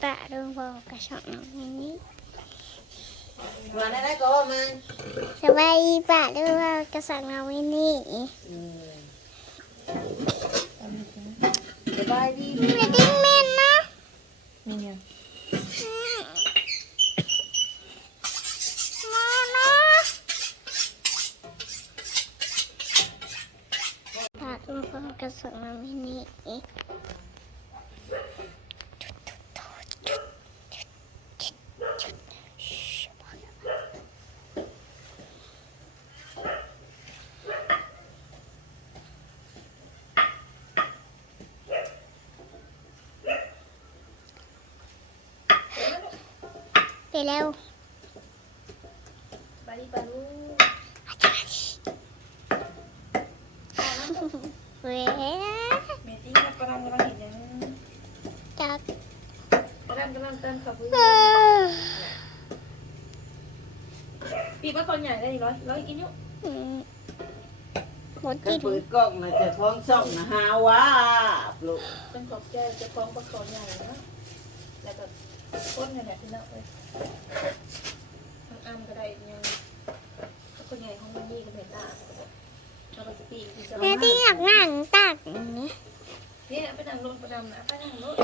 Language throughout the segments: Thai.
ปะดูบอกระชอกน้องมินี่มาได้ได้ก็ว่ามันสบายดีปะดูบอกระชอกน้องมินี่สบายดีไม่ได้เมนนะนี่เนี่ยมาเนาะปะดูบอกระชอกน้องมินี่ แล้วบาดีบาลูเว้ยเมตี้กำลังกำลังเห็นยังจักกำลังกำลังเติมขับเออปีบ้าคนใหญ่ได้ร้อยร้อยกินยุอืมหมดก็กินเปิดกล้องนะจะท้องส่องนะฮาวาบลูกเป็นขอบใจจะคล้องประคองใหญ่นะแล้วก็ ก้นนี่แหละพี่น้องเลยทั้งอ้ำก็ได้ยังคนใหญ่ของมันนี่ก็เห็นได้แล้วก็สปีกที่จะแม่ที่อยากนั่งตักอย่างนี้นี่ไปนั่งรถประจำนะไปนั่งรถ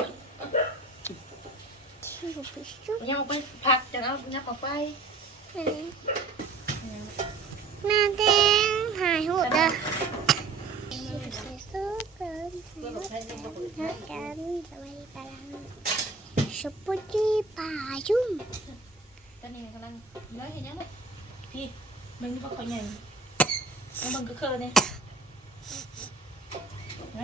ชิวไปชุบยังไปพักจะเอานับออกไปแม่แดงหายหูดอะสู้กันเพื่อบอกให้นี่บอกนักกันสบายปาลัง ชุบปุจีป่ายุ่มตอนนี้กำลังเนื้อเห็นยังไงพี่มึงนี่บอกเขาใหญ่แล้วมึงก็เคยเนี่ยไง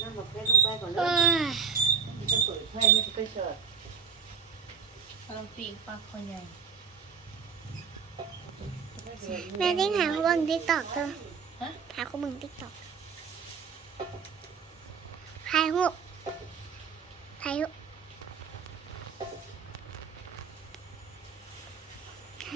นั่งบอกให้ลงไปก่อนเลเอ้ยยมันจะเปิดไฟไม่จะไปเสิร์ฟกำลังปีกปลาเขาใหญ่แม่ที่หาเขาบังติ๊กตอกตัวหาเขาบังติ๊กตอกถ่ายหูถ่ายหูถ้าเป็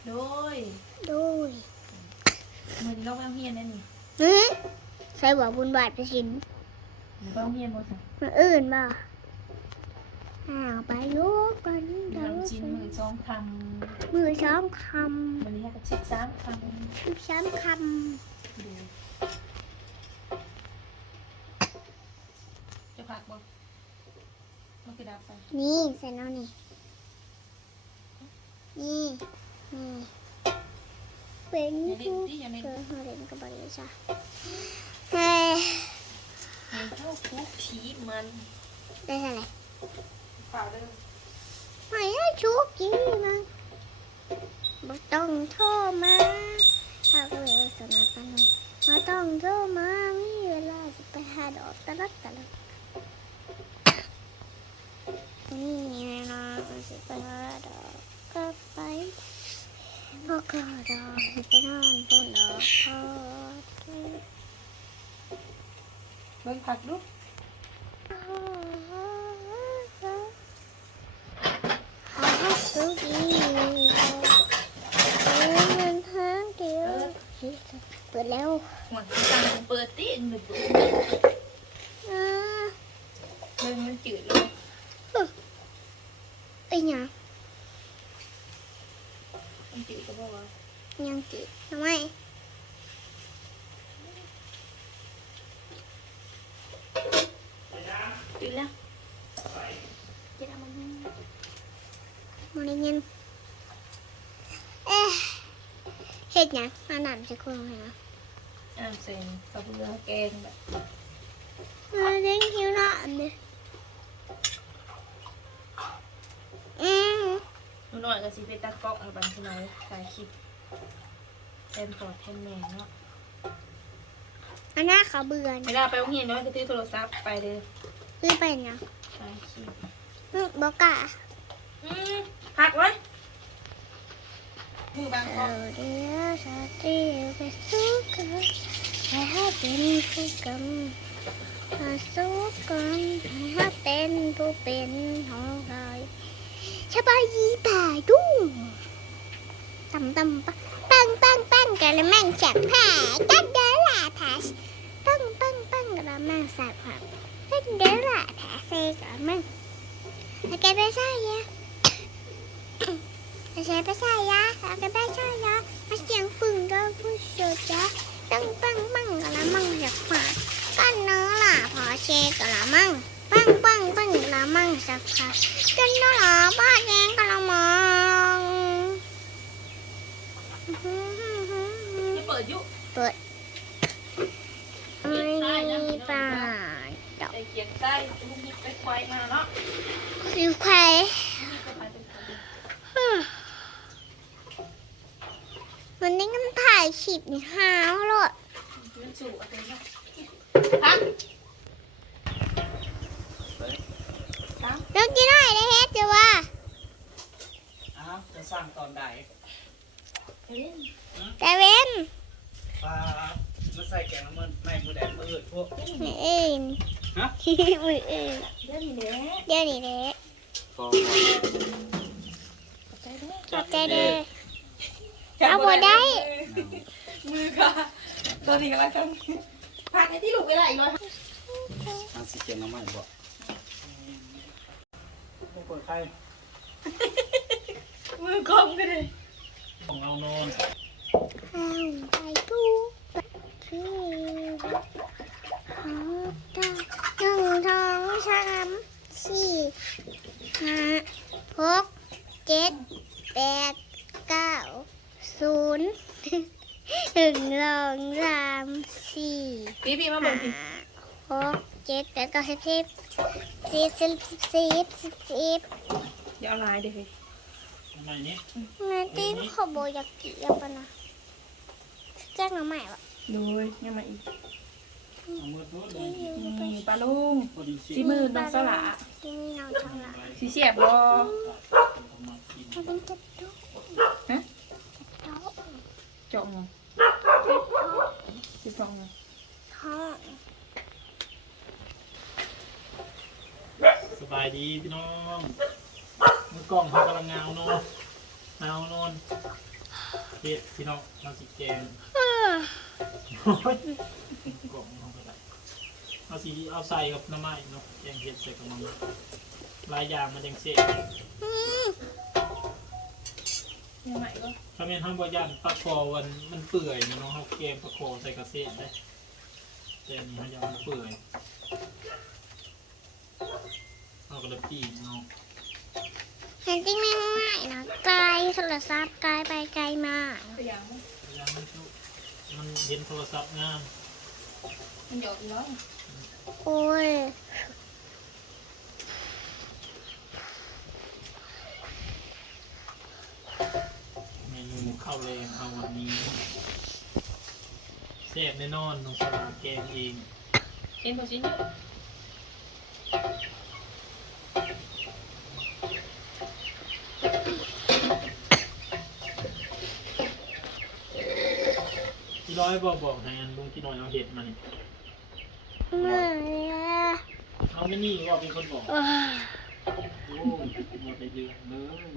ใส่ใส่ร้ายไปเด้อมันสีจางเนาะร้อยร้อยร้อย đôi มวน đôi มวน mà nói cho bảo khỏi đôi โดย đôi มือลงแอมเฮียนนั่นนี่ ừ? sao bảo buôn bạc cho xin ลงเฮียนบ่สั่ง mà ơn mà à bài lúa con น้ำจิ้นมือสองค mưa xóm ำ không มันนี้ก็ชิดสามค xóm không ำดูจะผักบ่มันคือดับไป nè xem nó nè nè nè bên อย่า เล่น chú ดิอย่าเล่น cơ hoa đến các bạn sao đây เห็นเข้าคุกผีมัน đây là này เปล่าเด้อ mày á chú gì mà một tuần thô mà sao có vẻ sợ nát tan không mà tuần thô mà mấy là phải hai độ ta rất ta rất nè nó sẽ phải hai độ các phải có cờ đó thì phải non bồn đó thôi เบิ่งผักดู Hát số gì Mình tháng kiểu Bữa lâu หมดตังค์เปิ 허가라 이브란 보나 파티 넌 박루? 아, 저기. Bữa leo Mà cái tăng bữa tiện จืดแล้ว Chị làm một nhân Một đi nhân Ê Hết nhỉ Nó làm sẽ không hả อ่านเซนกับเรือแกงแบบ Ờ, đến hiếu nọn đi Ừ หนูหน่อยก็สิไปตัดกล้องเอาบันที่ไหนถ่ายคลิปแทนพอแทนแม่เนาะ Anh á khó bừa เวลาไปโรงเรียนน้อยก็ถือโทรศัพท์ไปเลย นี่ไปนะนี่บอกกะผักไว้มือาเดียวสาธิไปสู้กันให้เป็นผู้กำมาสู้กันให้เป็นผู้เป็นของเราชบายีป่าดุ้งตำตำปังปังปังปังกระมังจับแผ่กันเดลาทัชปังปังปังกระมังสับผัก Thích nếu là thả xe của mình Là cái bé sai nha Là xe bé sai nha Là cái bé sai nha Mà chẳng phương đó phương sửa chá Tăng băng băng gọi là măng giật mà Con nó là phỏ xe gọi là măng Băng băng băng gọi là măng giật mà Con nó là bó đen gọi là măng เปิดยุเปิด ควายมาเนาะสิวใครนี่ก็ไปเป็นคนวันนี้กันถ่ายคลิปนี่หาวเลยเรียนสู่อะไรเนาะพักน้องจีน่าได้เฮ็ดจ้ะว่าอ้าวจะสร้างตอนใดเล่นแต่เว้นปลามาใส่แกงน้ำมันในมือแดดมืออื่นพวกมืออื่น ฮะมืออื่นเล่นนี่แหละเดี๋ยวนี้เด้ฟองใจเด้ขอบใจเด้อเอาบ่ได้ มือค่ะตัวนี้ก็แล้วกันพักในที่ลูกเวลาอีกร้อยมาสิแกงน้ำมันบ่ไม่เปิดใครมือกลมกันเลยของเรานอนเอาไปตู้ที่หกตา หนึ่งสองสามสี่ห้าหกเจ็ดแปดเก้าศูนย์หนึ่งสองสามสี่พี่พี่มาเบิ่งพี่ห้าหกเจ็ดแปดเก้าสิบสิบสิบสิบสิบสิบสิบสิบอย่าเอาลายเด้อพี่ทำไมนี้แม่ติ้งขอบอยากกินแล้วปะนะแจ้งน้องใหม่วะดูยังมาอีก อามือตัวเลยนี่ปลาลุงพอดีสิสีมือน้องสละที่นี่น้องทำละสีเสียบรอมากินมันเป็นจัดโต๊ะฮะโต๊ะจงสิบสองห้องสบายดีพี่น้องมือกล้องเขากำลังเงาเนาะเงานอนเฮ็ดพี่น้องเราสิแกงโอ้ยกล่องเขาก็ได้ เอาสีเอาใส่กับน้ำมันเนาะแกงเห็ดใส่กับมันหลายอย่างมันยังเสียอืมยังใหม่ก็ถ้าเป็นทำบะยันปลาคอวันมันเปื่อยนะเนาะเขาแกงปลาคอใส่กระเซ็นได้แต่อันนี้เขายังมันเปื่อยเอากระปีเนาะเห็นจริงไม่ง่ายนะไกลโทรศัพท์ไกลไปไกลมาตัวอย่างยังมันชุมันเห็นโทรศัพท์งาม มันหยอกอีกแล้วโอ้ยเมนูข้าวแรงเอาวันนี้แซ่บแน่นอนน้องสลาแกงเองเอ็นตัวชิ้นเยอะพี่ร้อยบอกบอกให้อันลุงที่น้อยเอาเห็ดมานี่ เมื่อยอะเอาไม่นี่ว่าเป็นคนบอกโอ้ยโอ้หมดไปเดือนเลย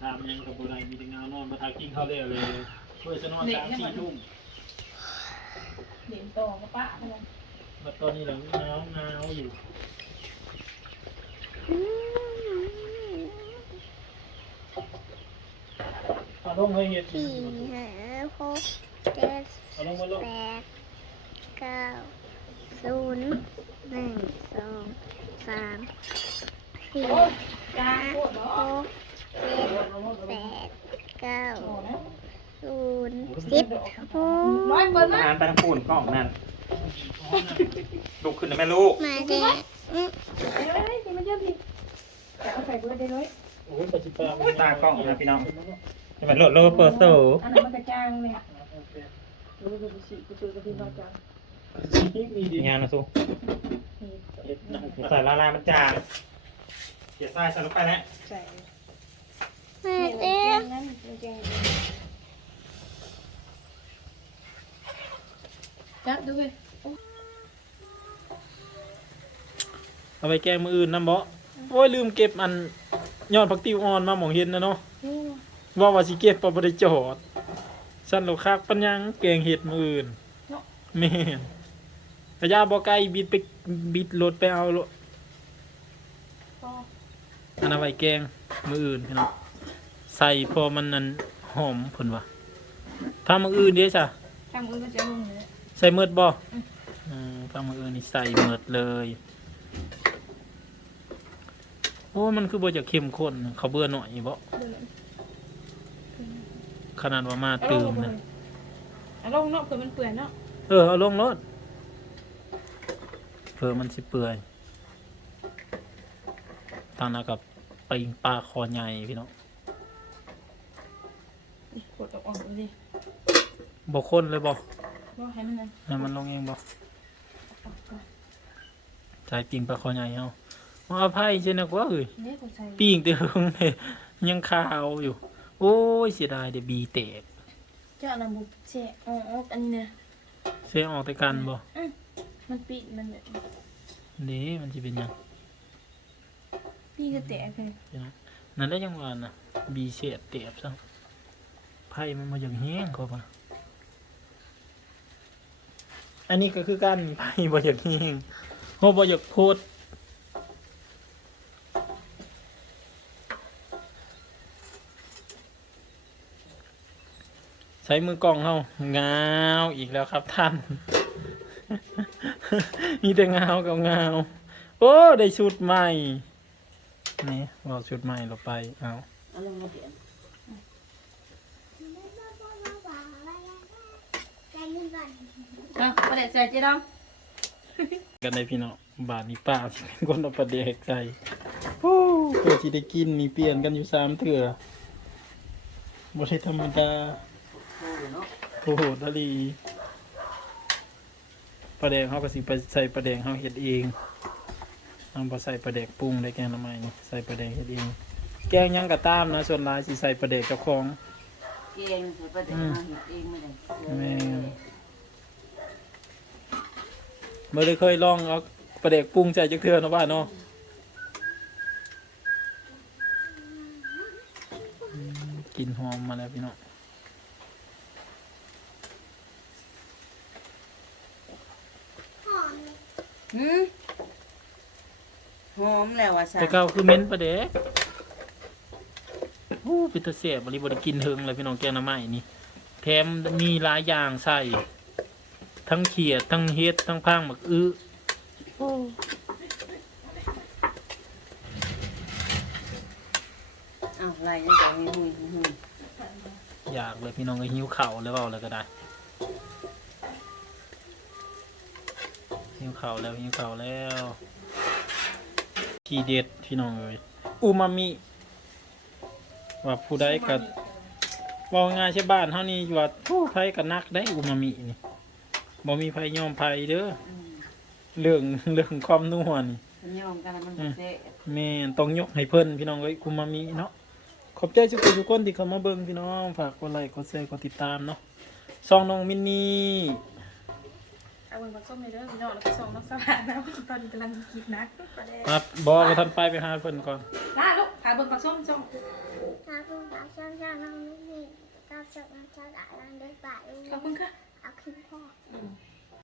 ตามยังกับโบราณมีแต่งานอนมาทากินข้าวเรียเลยเพื่อจะนอนสามสี่ทุ่มเหรียญโตกับป้าพลังมาตอนนี้หลังหนาวหนาวอยู่อืมเอาลงให้เห็ดสี่ห้าหกเจ็ดเอาลงมาลงแปดเก้า ศูนย์หนึ่งสองสามสี่จางโคตรเนาหกเจ็ดแปดเก้าศูนย์สิบโอ้ร้อยเปิดมาหารไปทางปูนกล้องนั่นลุกขึ้นนะแม่ลูกมาเด็กเฮ้ยนี่มันเยอะพี่จะเอาใส่เบอร์ได้เลยโอ้ยปัจจุบันตากล้องนะพี่น้องจะเป็นโหลดโลเปอร์โซอันนั้นมันกระจางเลย เงี้ยนะสู้ใส่ละลายมันจางเดี๋ยวใส่ใส่ลงไปแล้วใส่มาเต้จับดูไปเอาไปแกงมืออื่นน้ำเบาโอ้ยลืมเก็บอันยอดผักติวอ่อนมาหมองเห็นนะเนาะว่าว่าสิเก็บปอบริจอดสั้นโลคักปัญญังแกงเห็ดมืออื่นเมน ระยะบ่ไกลบิดไปบิดรถไปเอาโลดพออันนั้นไว้แกงมืออื่นพี่น้องใส่พอมันนั่นหอมเพิ่นว่าถ้ามืออื่นเด้ซะทำมือก็จะลงเลยใส่เมิดบ่อืมถ้ามืออื่นนี่ใส่เมิดเลย โอ้มันคือบ่จะเข้มข้นเขาวเบื่อหน่อยบ่เดินขนาดว่ามาเอาลตื่งมเลนะยเอาลงเนาะเผื่อมันเปื่อยเนาะเออเอาลงรถ เพื่อมันสิเปื่อยตอนนั้นกับปิงปลาคอใหญ่พี่น้องนี่กดออกออกดูดิบ่คนเลยบ่ว่าให้มันนั่นให้มันลงเองบ่ออกก่อนใส่ปิงปลาคอใหญ่เอาเอาอภัยใช่นักว่าเอ้ยเนี่ยผมใส่ปิงเตึงเลยยังคาวอยู่ โอ้ยเสียดายเดี๋ยวบีแตกเจ้าน้ำบุกแช่ออกอันนี้เนี่ยเสียออกแต่กันบ่ มันปีมันแบบนี่มันสิเป็นหยังพี่ก็แตกเลยพี่น้องนั่นได้ยังว่าน่ะบีเสียดเตียบซะไผ่มันมาอย่างแห้งเขาปะอันนี้ก็คือการไผ่บ่อยากแห้งโหบ่อยากโพดใช้มือกล้องเฮางาวอีกแล้วครับท่าน มีแต่งาวกับงาวโอ้ได้ชุดใหม่นี่เราชุดใหม่เราไปเอาเอาลงมาเปลี่ยนเนาะประเดี๋ยวใส่เจ๊ดกันได้พี่น้องบาทนี้ป้าที่เป็นคนเอาประเดกใส่โอ้เพื่อที่ได้กินนี่เปลี่ยนกันอยู่สามเถื่อบ่ใช่ธรรมดาโอ้เนาะโอ้โหดาลี ปลาแดงเขาก็สิไปใส่ปลาแดงเขาเฮ็ดเองเอาไปใส่ปลาแดกปรุงได้แกงละไมนี่ใส่ปลาแดงเฮ็ดเอง แกงหยังกะตามนะส่วนหลายสิใส่ปลาแดกเจ้าของ เก่งใส่ประเดี๋ยวมาเห็ดเองไม่ได้แม่นเมื่อได้เคยลองเอาปลาแดกปรุงใส่จักเทื่อเนาะบ้านเนาะอืมกลินหอมมาแล้วพี่น้อง หืมหอมแล้วว่ะสั่แต่เก่าคือเม้นปลาแดกโอ้เป็นตาเสียบบริบริกินเฮิงเลยพี่น้องแกงหน้ำไม้นี่แถมมีหลายอย่างใส่ ทั้งเขียดทั้งเฮ็ดทั้งพางหมักอื้อโอ้อ้าวไรนี่จะให้หุยหุยอยากเลยพี่น้องก็หิวเข่าวเลยเปล่าเลยก็ได้ หิวเข่าวแล้วหิวเข่าวแล้ว ทีเด็ดพี่น้องเลยอูมามิ ว่าผู้ใดก็ว่าง่ายใช่บ้านเท่านี้ว่าผู้ไผก็นักได้อูมามินี่บ่มีไผยอมไผเด้ออืมเรื่องเรื่องความนัวนี่ฉันยอมกันแล้วมันบ่เจ๊แม่นต้องยกให้เพิ่นพี่น้องเอ้ยอูมามิเนาะขอบใจทุกคนทุกคนที่เข้ามาเบิ่งพี่น้อง ฝากกดไลค์กดแชร์กดติดตามเนาะซองน้องมินนี่ำ เอาเงินมาส้มในเด้อพี่น้องแล้วก็ส่งน้องสลัดนะตอนนี้กำลังกินนักครับบอกว่ท่านไปไปหาเพิ่นก่อนลาลูกหาเบิ่งปลาส้มส่งขอบคุณป้าช่างช่างน้องนี่ก้าบจบน้ำชาละลังเด็กบ่ายขอบคุณค่ะเอาขึ้นพ่อ